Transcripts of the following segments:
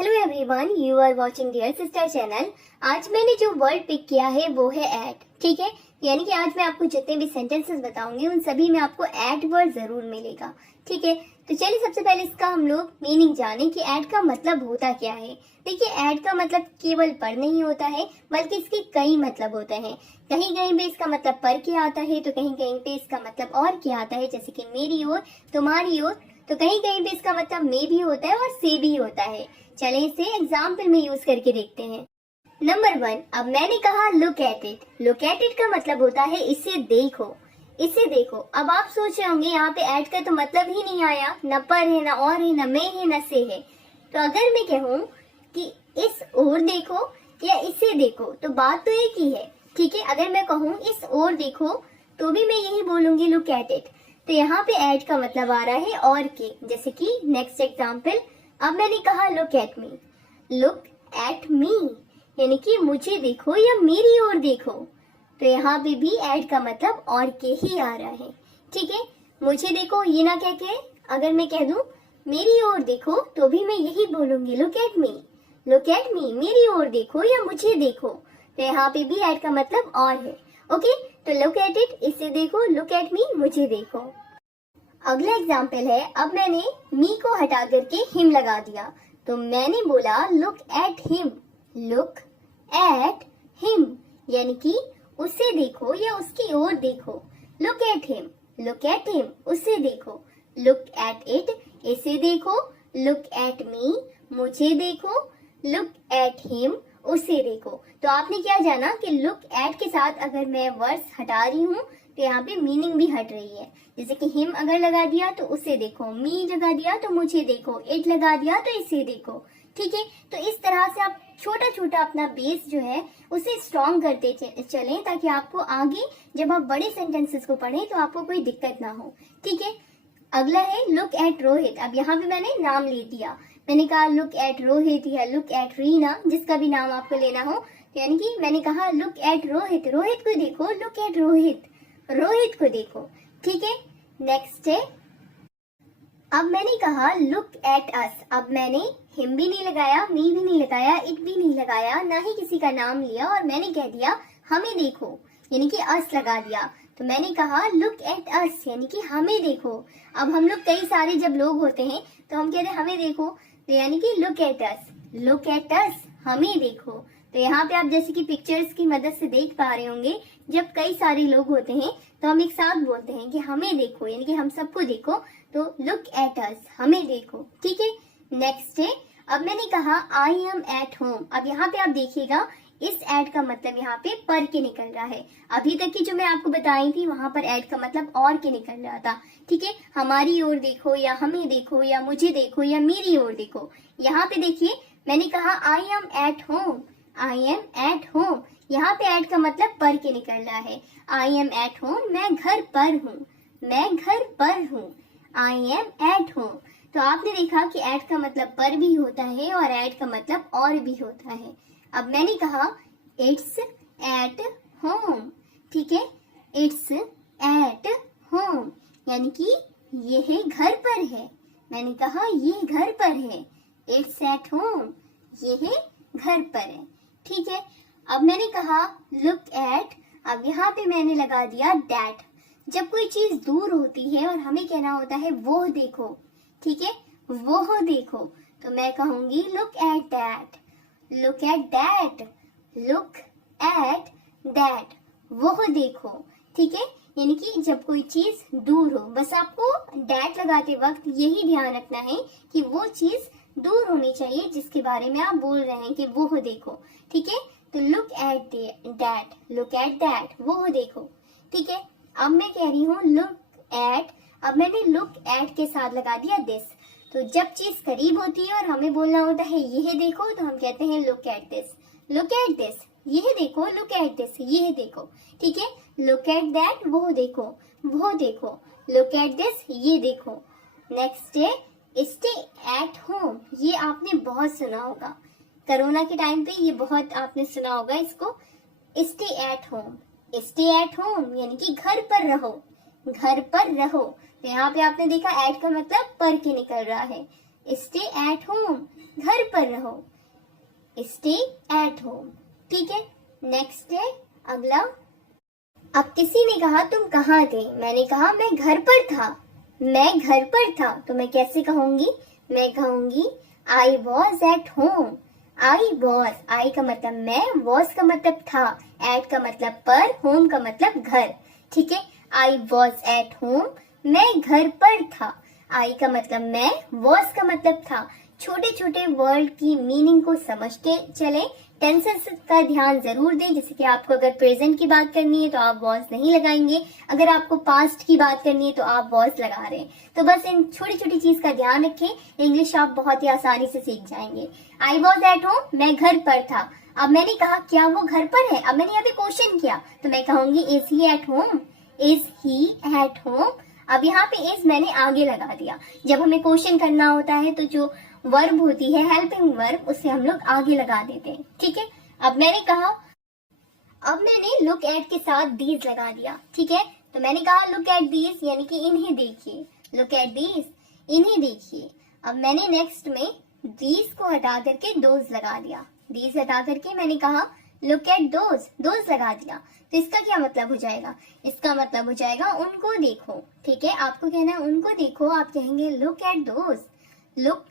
Hello everyone, you are watching dear sister channel. आज मैंने जो वर्ड पिक किया है वो है एट। ठीक है, यानी कि आज मैं आपको जितने भी सेंटेंसेस बताऊंगी उन सभी में आपको एट वर्ड जरूर मिलेगा। ठीक है, तो चलिए सबसे पहले इसका हम लोग मीनिंग जाने कि एट का मतलब होता क्या है। देखिए, एट का मतलब केवल पर नहीं होता है, बल्कि इसके कई मतलब होते हैं। कहीं कहीं पे इसका मतलब पर के आता है, तो कहीं कहीं पे इसका मतलब और के आता है, जैसे कि मेरी ओर, तुम्हारी ओर। तो कहीं कहीं पे इसका मतलब में भी होता है और से भी होता है। चले इसे एग्जाम्पल में यूज करके देखते हैं। नंबर 1, अब मैंने कहा look at it. Look at it का मतलब होता है इसे देखो, इसे देखो। अब आप सोच रहे होंगे यहाँ पे एट का तो मतलब ही नहीं आया, न पर है, न और है, न में है, न से है। तो अगर मैं कहूँ कि इस ओर देखो या इसे देखो तो बात तो एक ही है। ठीक है, अगर मैं कहूँ इस ओर देखो तो भी मैं यही बोलूंगी लुक एट इट। तो यहाँ पे एट का मतलब आ रहा है और के। जैसे कि नेक्स्ट एग्जाम्पल, अब मैंने कहा look at me. Look at me यानी कि मुझे देखो या मेरी ओर देखो। तो यहाँ पे भी एट का मतलब और के ही आ रहा है। ठीक है, मुझे देखो ये ना कह के अगर मैं कह दूं मेरी ओर देखो तो भी मैं यही बोलूंगी look at me. Look at me, मेरी ओर देखो या मुझे देखो। तो यहाँ पे भी एट का मतलब और है। ओके, तो लुक एट इट, इसे देखो, लुक एट मी, मुझे देखो। अगला एग्जाम्पल है, अब मैंने मी को हटा करके हिम लगा दिया। तो मैंने बोला look at him. Look at him यानी कि उसे देखो या उसकी ओर देखो। Look at him, look at him, उसे देखो। लुक एट इट, इसे देखो। लुक एट मी, मुझे देखो। लुक एट हिम, उसे देखो। तो आपने क्या जाना कि लुक एट के साथ अगर मैं वर्ड्स हटा रही हूँ तो यहाँ पे मीनिंग भी हट रही है। जैसे कि हिम अगर लगा दिया तो उसे देखो, मी लगा दिया तो मुझे देखो, इट लगा दिया तो इसे देखो। ठीक है, तो इस तरह से आप छोटा छोटा अपना बेस जो है उसे स्ट्रॉन्ग करते चलें, ताकि आपको आगे जब आप बड़े सेंटेंसेस को पढ़ें तो आपको कोई दिक्कत ना हो। ठीक है, अगला है लुक एट रोहित। अब यहाँ पे मैंने नाम ले दिया, मैंने कहा लुक एट रोहित या लुक एट रीना, जिसका भी नाम आपको लेना हो। तो यानी कि मैंने कहा लुक एट रोहित, रोहित को देखो। लुक एट रोहित, रोहित को देखो। ठीक है, नेक्स्ट है, अब मैंने कहा लुक एट अस। अब मैंने हिम भी नहीं लगाया, मी भी नहीं लगाया, इट भी नहीं लगाया, ना ही किसी का नाम लिया, और मैंने कह दिया हमें देखो, यानी कि अस लगा दिया। तो मैंने कहा लुक एट अस यानी कि हमें देखो। अब हम लोग कई सारे जब लोग होते हैं तो हम कहते हैं हमें देखो, तो यानी कि look at us, look at us, हमें देखो। तो यहाँ पे आप जैसे कि पिक्चर्स की मदद से देख पा रहे होंगे, जब कई सारे लोग होते हैं तो हम एक साथ बोलते हैं कि हमें देखो, यानी कि हम सबको देखो। तो लुक एट अस, हमें देखो। ठीक है, नेक्स्ट है, अब मैंने कहा आई एम एट होम। अब यहाँ पे आप देखिएगा इस एट का मतलब यहाँ पे पर के निकल रहा है। अभी तक की जो मैं आपको बताई थी वहां पर एट का मतलब और के निकल रहा था। ठीक है, हमारी ओर देखो या हमें देखो या मुझे देखो या मेरी ओर देखो। यहाँ पे देखिए मैंने कहा आई am eight home, I am at home, यहाँ पे एट का मतलब पर के निकल रहा है। आई एम एट होम, मैं घर पर हूँ, मैं घर पर हूँ। आई एम एट होम। तो आपने देखा कि एट का मतलब पर भी होता है और एट का मतलब और भी होता है। अब मैंने कहा इट्स एट होम। ठीक है, इट्स एट होम यानी कि ये है घर पर है। मैंने कहा ये घर पर है, इट्स एट होम, ये है घर पर है। ठीक है, अब मैंने कहा लुक एट। अब यहाँ पे मैंने लगा दिया दैट। जब कोई चीज दूर होती है और हमें कहना होता है वो देखो, ठीक है, वो देखो, तो मैं कहूंगी look at that, look at that, look at that, वो देखो। ठीक है, यानी कि जब कोई चीज दूर हो, बस आपको दैट लगाते वक्त यही ध्यान रखना है कि वो चीज दूर होनी चाहिए जिसके बारे में आप बोल रहे हैं कि वो देखो। ठीक है, तो look at that, look at that, वो देखो। ठीक है, अब मैं कह रही हूँ लुक एट। अब मैंने लुक एट के साथ लगा दिया दिस। तो जब चीज करीब होती है और हमें बोलना होता है यह देखो, तो हम कहते हैं look at this, look at this, यह देखो, लुक एट दिस, यह देखो। ठीक है, लुक एट दैट, वो देखो, वो देखो। लुक एट दिस, ये देखो। नेक्स्ट है स्टे एट होम। ये आपने बहुत सुना होगा, कोरोना के टाइम पे ये बहुत आपने सुना होगा इसको। Stay at home, stay at home यानी कि घर पर रहो, घर पर रहो। तो यहाँ पे आपने देखा एट का मतलब पर के निकल रहा है। स्टे एट होम, घर पर पर रहो, स्टे एट होम। ठीक है, नेक्स्ट है अगला। अब किसी ने कहा तुम कहाँ थे, मैंने कहा मैं घर पर था। मैं घर पर था तो मैं कैसे कहूंगी, मैं कहूंगी I was at home. I was, I का मतलब मैं, वॉज का मतलब था, एट का मतलब पर, होम का मतलब घर। ठीक है, आई वॉज एट होम, मैं घर पर था। आई का मतलब मैं, वॉज का मतलब था। छोटे छोटे वर्ड की मीनिंग को समझते चले। टेंसेस का ध्यान जरूर दें, जैसे कि आपको अगर प्रेजेंट की बात करनी है तो आप वॉज नहीं लगाएंगे, अगर आपको पास्ट की बात करनी है तो आप वॉज लगा रहे हैं। तो बस इन छोटी छोटी चीज का ध्यान रखें, इंग्लिश आप बहुत ही आसानी से सीख जाएंगे। आई वॉज एट होम, मैं घर पर था। अब मैंने कहा क्या वो घर पर है, अब मैंने यहाँ पे क्वेश्चन किया तो मैं कहूंगी is he at home, is he at home. अब यहाँ पे इज मैंने आगे लगा दिया। जब हमें क्वेश्चन करना होता है तो जो वर्ब होती है हेल्पिंग वर्ब, उससे हम लोग आगे लगा देते हैं। ठीक है, अब मैंने कहा, अब मैंने लुक एट के साथ दीज लगा दिया। ठीक है, तो मैंने कहा लुक एट दीज, यानी कि इन्हें देखिए, लुक एट दीज, इन्हें देखिए। अब मैंने नेक्स्ट में दीज को हटा करके दोज लगा दिया। दीज हटा करके मैंने कहा लुक एट दोज, दोज लगा दिया। तो इसका क्या मतलब हो जाएगा, इसका मतलब हो जाएगा उनको देखो। ठीक है, आपको कहना है उनको देखो, आप कहेंगे look at those, look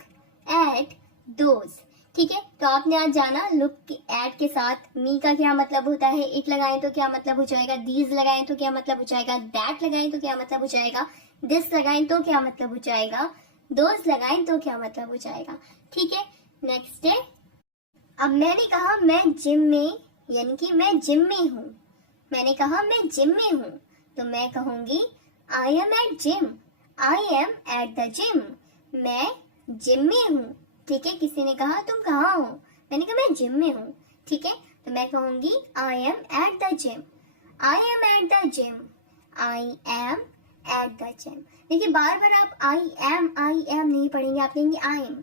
at those. ठीक है, तो आपने आज जाना लुक एट के साथ मी का क्या मतलब होता है, इट लगाएं तो क्या मतलब हो जाएगा, दीज लगाएं तो क्या मतलब हो जाएगा, दैट लगाएं तो क्या मतलब हो जाएगा, दिस लगाएं तो क्या मतलब हो जाएगा, दोज लगाएं तो क्या मतलब हो जाएगा। ठीक है, नेक्स्ट है, अब मैंने कहा मैं जिम में, यानी कि मैं जिम में हूँ। मैंने कहा मैं जिम में हूँ तो मैं कहूंगी I am at gym, I am at the gym, मैं जिम में हूँ। ठीक है, किसी ने कहा तुम कहाँ हो, मैंने कहा मैं जिम में हूँ। ठीक है, तो मैं कहूंगी I am at the gym, I am at the gym, I am at the gym. देखिए बार बार आप आई एम नहीं पढ़ेंगे, आप कहेंगे I am,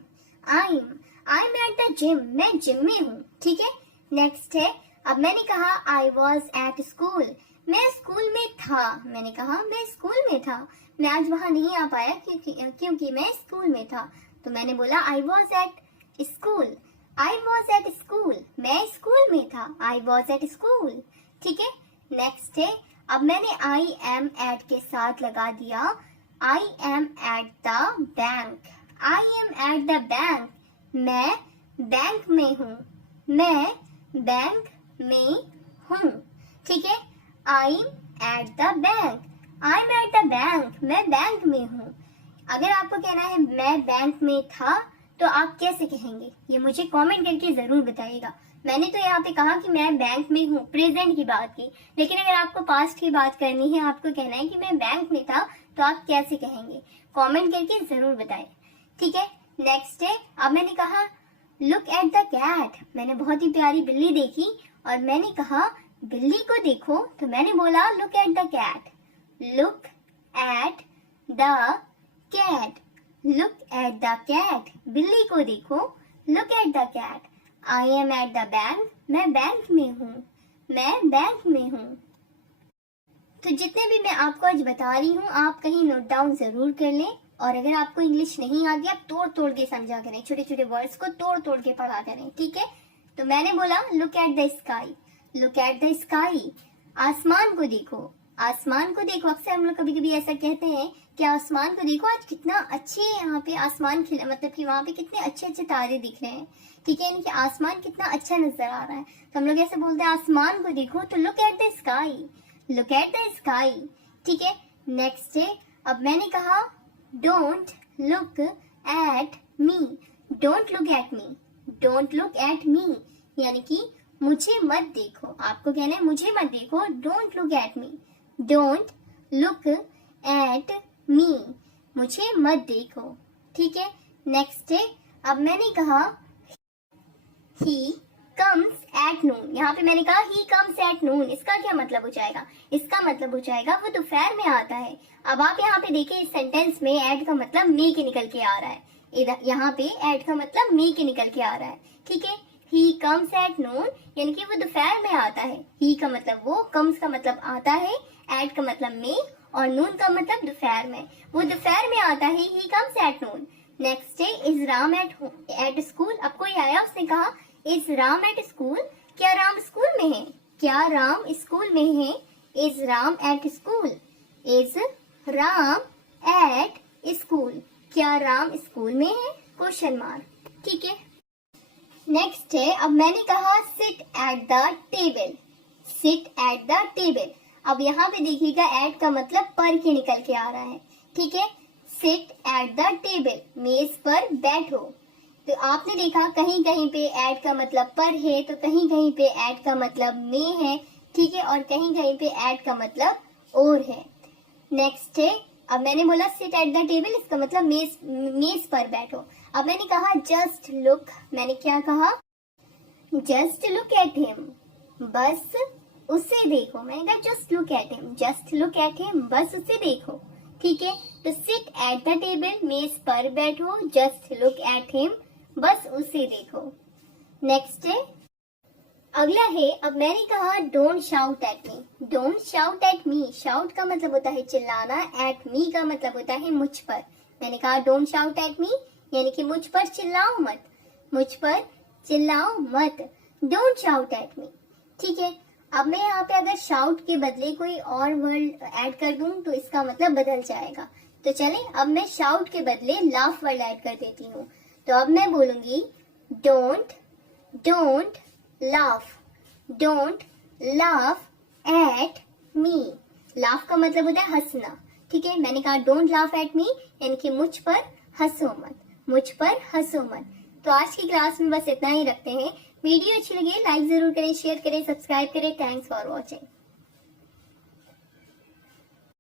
I am, I am at the gym, मैं जिम में हूँ। ठीक है, नेक्स्ट है, अब मैंने कहा आई वॉज एट स्कूल, मैं स्कूल में था। मैंने कहा मैं स्कूल में था, मैं आज वहां नहीं आ पाया क्योंकि मैं स्कूल में था। तो मैंने बोला आई was at school, I was at school, मैं स्कूल में था, आई वॉज एट स्कूल। ठीक है, नेक्स्ट है, अब मैंने आई एम एट के साथ लगा दिया आई am at the bank, I am at the bank, मैं बैंक में हूँ, मैं बैंक में हूँ। ठीक है, आई am at the bank, I am at the bank, मैं बैंक में हूँ। अगर आपको कहना है मैं बैंक में था तो आप कैसे कहेंगे, ये मुझे कमेंट करके जरूर बताइएगा। मैंने तो यहाँ पे कहा कि मैं बैंक में हूँ, प्रेजेंट की बात की, लेकिन अगर आपको पास्ट की बात करनी है, आपको कहना है कि मैं बैंक में था, तो आप कैसे कहेंगे, कमेंट करके जरूर बताएं। ठीक है, नेक्स्ट है, अब मैंने कहा लुक एट द कैट, मैंने बहुत ही प्यारी बिल्ली देखी और मैंने कहा बिल्ली को देखो, तो मैंने बोला look at the cat, look at the cat, look at the cat, बिल्ली को देखो, look at the cat, I am at the bank, मैं बैंक में हूँ, मैं बैंक में हूँ। तो जितने भी मैं आपको आज बता रही हूँ आप कहीं नोट डाउन जरूर कर लें, और अगर आपको इंग्लिश नहीं आती आप तोड़ तोड़ के समझा करें, छोटे छोटे वर्ड्स को तोड़ तोड़ के पढ़ा करें। ठीक है, तो मैंने बोला look at the sky, look at the sky, आसमान को देखो, आसमान को देखो। अक्सर हम लोग कभी कभी ऐसा कहते हैं कि आसमान को देखो, आज कितना अच्छे यहाँ पे आसमान खिला, मतलब कि वहाँ पे कितने अच्छे अच्छे तारे दिख रहे हैं। ठीक है, यानी कि आसमान कितना अच्छा नजर आ रहा है, तो हम लोग ऐसे बोलते हैं आसमान को देखो, तो look at the sky, look at the sky. ठीक है, नेक्स्ट है, अब मैंने कहा don't look at me, don't look at me, don't look at me, यानी कि मुझे मत देखो। आपको कहना है मुझे मत देखो, don't look at me, don't look at me, मुझे मत देखो। ठीक है, नेक्स्ट है, अब मैंने कहा ही कम्स एट नून, यहाँ पे मैंने कहा ही कम्स एट नून, इसका क्या मतलब हो जाएगा, इसका मतलब हो जाएगा वो दोपहर में आता है। अब आप यहाँ पे देखिए इस सेंटेंस में एट का मतलब मे के निकल के आ रहा है, इधर यहाँ पे एट का मतलब मे के निकल के आ रहा है। ठीक है, ही कम्स एट नून, यानी कि वो दोपहर में आता है। ही का मतलब वो, कम्स का मतलब आता है, एट का मतलब मे, और नून का मतलब दोपहर में, वो दोपहर में आता है, he comes at noon. Next है इज राम एट स्कूल। अब कोई आया, उसने कहा इज राम एट स्कूल, क्या राम स्कूल में है? क्या राम स्कूल में है? Is Ram at school, is Ram at school, क्या राम स्कूल में है? Question mark. ठीक है, नेक्स्ट है, अब मैंने कहा sit at the table, sit at the table. अब यहाँ पे देखिएगा एट का मतलब पर के निकल के आ रहा है। ठीक है, सिट एट द टेबल, मेज पर बैठो। तो आपने देखा कहीं कहीं पे एट का मतलब पर है, तो कहीं कहीं पे एट का मतलब में है। ठीक है, और कहीं कहीं पे एट का मतलब और है। नेक्स्ट है, अब मैंने बोला सिट एट द टेबल, इसका मतलब मेज पर बैठो। अब मैंने कहा जस्ट लुक, मैंने क्या कहा? जस्ट लुक एट हिम, बस उसे देखो। मैंने कहा just look at him, just look at him, बस उसे देखो। ठीक है, तो सिट एट द टेबल, मेज पर बैठो, जस्ट लुक एट हिम, बस उसे देखो। नेक्स्ट है, अगला है, अब मैंने कहा don't shout at me, don't shout at me. Shout का मतलब होता है चिल्लाना, एट मी का मतलब होता है मुझ पर। मैंने कहा डोंट शाउट एट मी, यानी कि मुझ पर चिल्लाओ मत, मुझ पर चिल्लाओ मत, डोंट शाउट एट मी। ठीक है, अब मैं यहाँ पे अगर शाउट के बदले कोई और वर्ड ऐड कर दूं तो इसका मतलब बदल जाएगा। तो चले, अब मैं शाउट के बदले लाफ वर्ड ऐड कर देती हूँ। तो अब मैं बोलूंगी don't laugh, don't laugh at me. Laugh का मतलब होता है हंसना। ठीक है, मैंने कहा डोंट लाफ एट मी, यानी कि मुझ पर हंसो मत, मुझ पर हंसो मत। तो आज की क्लास में बस इतना ही रखते हैं। वीडियो अच्छी लगे लाइक जरूर करें, शेयर करें, सब्सक्राइब करें। Thanks for watching.